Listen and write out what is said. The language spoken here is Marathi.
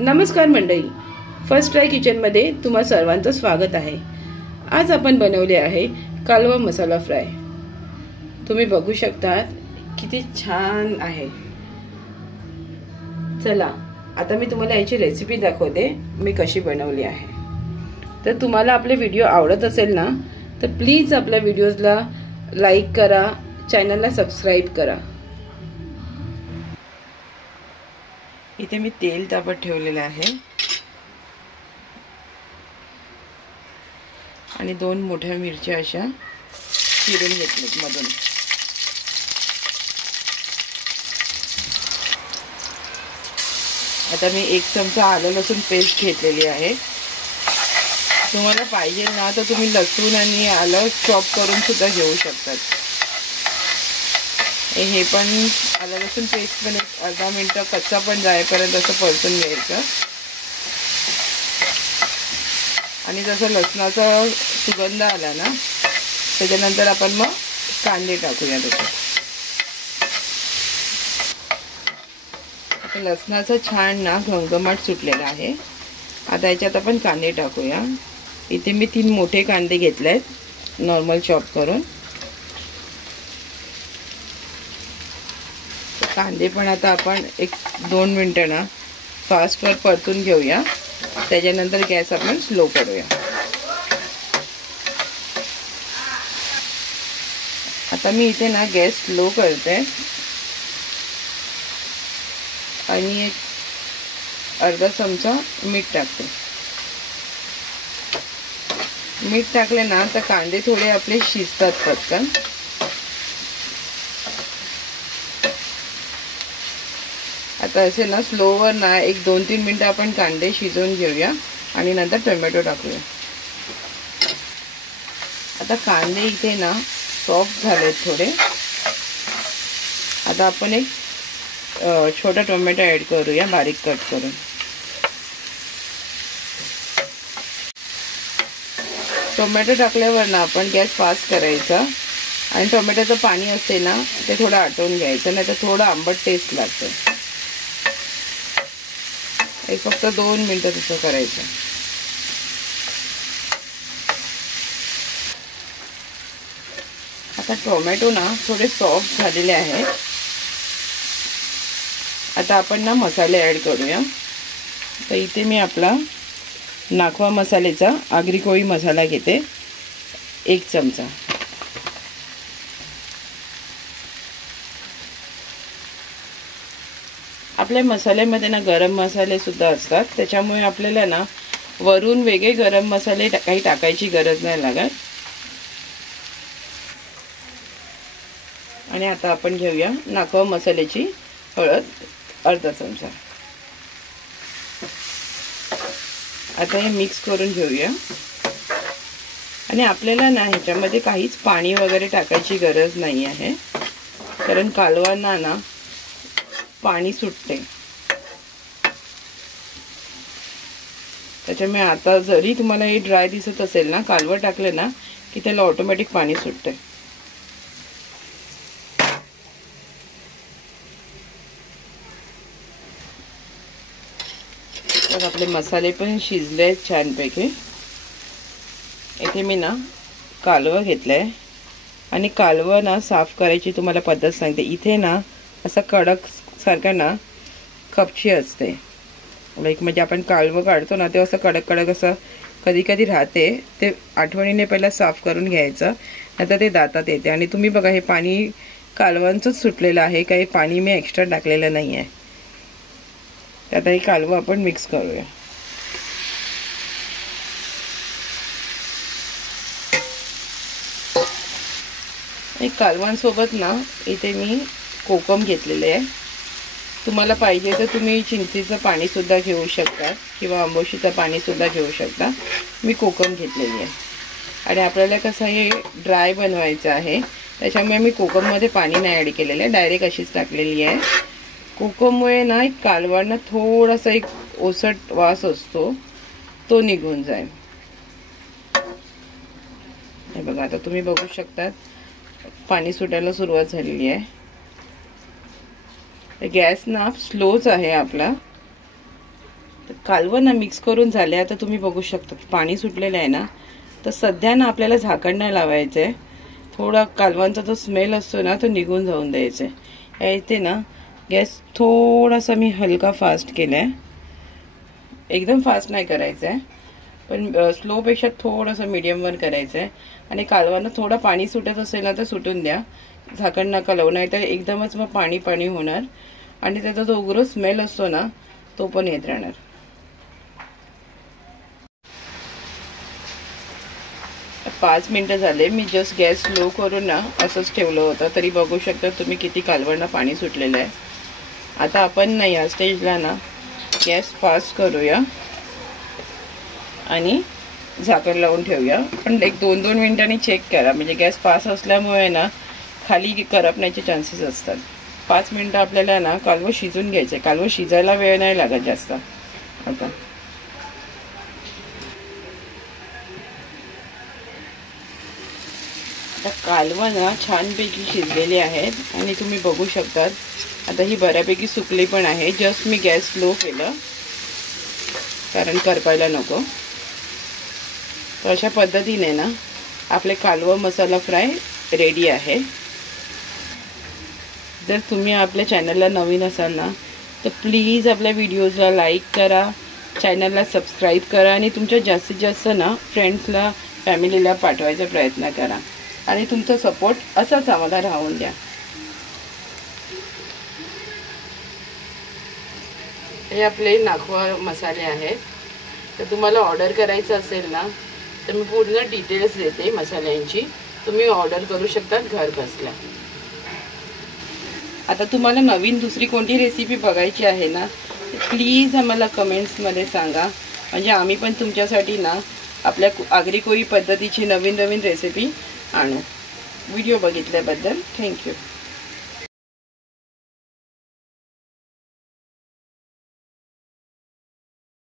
नमस्कार मंडळी, फर्स्ट ट्राय किचनमध्ये तुम्हा सर्वांचं स्वागत आहे। आज आपण बनवले आहे कालवा मसाला फ्राय। तुम्ही बघू शकता किती छान आहे। चला आता मी तुम्हाला याची रेसिपी दाखवते मी कशी बनवली आहे। तर तुम्हाला आपले व्हिडिओ आवडत असेल ना तर प्लीज आपल्या व्हिडिओजला लाईक करा, चॅनलला सबस्क्राइब करा। इथे मी तेल तापत ठेवलेलं आहे आणि 2 मोठ्या मिरच्या अशा चिरून घेतल्यात मधून। आता मी 1 चमचा आलं लसूण पेस्ट घेतलेली आहे। तुम्हाला पाहिजे ना तर तुम्ही लसूण आणि आलं चॉप करून सुद्धा घेऊ शकतात। हे पण आलं लसूण पेस्ट पण एक अर्धा मिनिट कच्चा पण जाईपर्यंत असं परतून घ्यायचं आणि जसं लसणाचा सुगंध आला ना त्याच्यानंतर आपण मग कांदे टाकूया त्याच्यात। आता लसणाचा छान ना घमघमाट सुटलेला आहे। आता याच्यात आपण कांदे टाकूया। इथे मी 3 मोठे कांदे घेतलेत नॉर्मल चॉप करून। कांदे पण आता आपण 1-2 मिनिटं ना फास्टवर परतून घेऊया, त्याच्यानंतर गॅस आपण स्लो करूया। आता मी इथे ना गॅस स्लो करते आणि 1 अर्धा चमचा मीठ टाकते। मीठ टाकले ना तर कांदे थोडे आपले शिजतात पटकन। आता असे ना स्लोवर ना 1-2-3 मिनिटं आपण कांदे शिजवून घेऊया आणि नंतर टोमॅटो टाकूया। आता कांदे इथे ना सॉफ्ट झालेत थोडे। आता आपण एक छोटा टोमॅटो ॲड करूया बारीक कट करून। टोमॅटो टाकल्यावर ना आपण गॅस फास्ट करायचा आणि टोमॅटोचं पाणी असते ना ते थोडं आटवून घ्यायचं, नाही तर थोडं आंबट टेस्ट लागते। एक फक्त 2 मिनिटं तसं करायचं। आता टोमॅटो ना थोडे सॉफ्ट झालेले आहेत। आता आपण ना मसाले ॲड करूया। तर इथे मी आपला नाखवा मसाल्याचा आगरी कोळी मसाला घेते 1 चमचा। आपल्या मसाल्यामध्ये ना गरम मसाले सुद्धा असतात, त्याच्यामुळे आपल्याला ना वरून वेगळे गरम मसाले काही टाकायची गरज नाही लागत। आणि आता आपण घेऊया नाखवा मसाल्याची हळद अर्धा चमचा। आता हे मिक्स करून घेऊया आणि आपल्याला ना ह्याच्यामध्ये काहीच पाणी वगैरे टाकायची गरज नाही आहे, कारण कालवांना ना पाणी सुटते। त्याच्यामुळे आता जरी तुम्हाला हे ड्राय दिसत असेल ना कालवं टाकलं ना की त्याला ऑटोमॅटिक पाणी सुटते। तर आपले मसाले पण शिजले आहेत छानपैकी। इथे मी ना कालवं घेतलंय आणि कालवं ना साफ करायची तुम्हाला पद्धत सांगते। इथे ना असा कडक सारखा ना कपची असते, लाईक म्हणजे आपण कालवं काढतो ना ते असं कडक कडक असं कधी कधी राहते, ते आठवणीने पहिला साफ करून घ्यायचं, नाहीतर ते दातात येते। आणि तुम्ही बघा हे पाणी कालवांचंच सुटलेलं आहे, काही पाणी मी एक्स्ट्रा टाकलेलं नाही आहे। आता हे कालवं आपण मिक्स करूया। एक कालवांसोबत ना इथे मी कोकम घेतलेले आहे। तुम्हाला पाहिजे तर तुम्ही चिंचेचं पाणी सुद्धा घेऊ शकता किंवा आंबोशीचं पाणी सुद्धा घेऊ शकता। मी कोकम घेतलेली आहे आणि आपल्याला कसं हे ड्राय बनवायचं आहे त्याच्यामुळे मी कोकममध्ये पाणी नाही ॲड केलेलं आहे, डायरेक्ट अशीच टाकलेली आहे। कोकममुळे ना एक कालवांना थोडासा एक ओसट वास असतो तो निघून जाईल। हे बघा आता तुम्ही बघू शकता पाणी सुटायला सुरुवात झालेली आहे। गॅस ना स्लोच आहे आपला, तर कालवं ना मिक्स करून झाले. आता तुम्ही बघू शकता पाणी सुटलेलं आहे ना. तर सध्या ना आपल्याला झाकण नाही लावायचं आहे. थोडा कालवांचा जो स्मेल असतो ना तो निघून जाऊन द्यायचा आहे. इथे ना गॅस थोडासा मी हलका फास्ट केला आहे. एकदम फास्ट नाही करायचं आहे, पण स्लोपेक्षा थोडंसं मीडियमवर करायचं आहे. आणि कालवांना थोडं पाणी सुटत असेल ना तर सुटून द्या, झाकण नका लावू, नाही तर एकदमच मग पाणी पाणी होणार आणि त्याचा जो उग्र स्मेल असतो ना तो पण येत राहणार. पाच मिनटं झाले. मी जस्ट गॅस स्लो करून ना असंच ठेवलं होतं, तरी बघू शकता तुम्ही किती कालवणला पाणी सुटलेलं आहे. आता आपण ना या स्टेजला ना गॅस फास्ट करूया आणि झाकण लावून ठेवूया. पण एक 2-2 मिनिटांनी चेक करा, म्हणजे गॅस फास्ट असल्यामुळे ना खाली करपण्याचे चान्सेस असतात. 5 मिनटं आपल्याला ना कालवं शिजून घ्यायचे. कालवं शिजायला वेळ नाही लागत जास्त. आता कालवं ना छानपैकी शिजलेली आहेत आणि तुम्ही बघू शकतात आता ही बऱ्यापैकी सुकली पण आहे. जस्ट मी गॅस स्लो केलं कारण करपायला नको. तर अशा पद्धतीने ना आपले कालवं मसाला फ्राय रेडी आहे. जर तुम्ही आपल्या चॅनलला नवीन असाल ना तर प्लीज आपल्या व्हिडिओजला लाईक करा, चॅनलला सबस्क्राईब करा आणि तुमच्या जास्तीत जास्त ना फ्रेंड्सला फॅमिलीला पाठवायचा प्रयत्न करा आणि तुमचा सपोर्ट असाच आम्हाला राहून द्या. हे आपले नाखवा मसाले आहेत. तर तुम्हाला ऑर्डर करायचं असेल ना तर मी पूर्ण डिटेल्स देते मसाल्यांची, तुम्ही ऑर्डर करू शकता घर बसल्या. आता तुम्हाला नवीन दुसरी कोणती रेसिपी बघायची आहे ना तर प्लीज आम्हाला कमेंट्समध्ये सांगा, म्हणजे आम्ही पण तुमच्यासाठी ना आपल्या आगरी कोळी पद्धतीची नवीन नवीन रेसिपी आणू. व्हिडिओ बघितल्याबद्दल थँक्यू.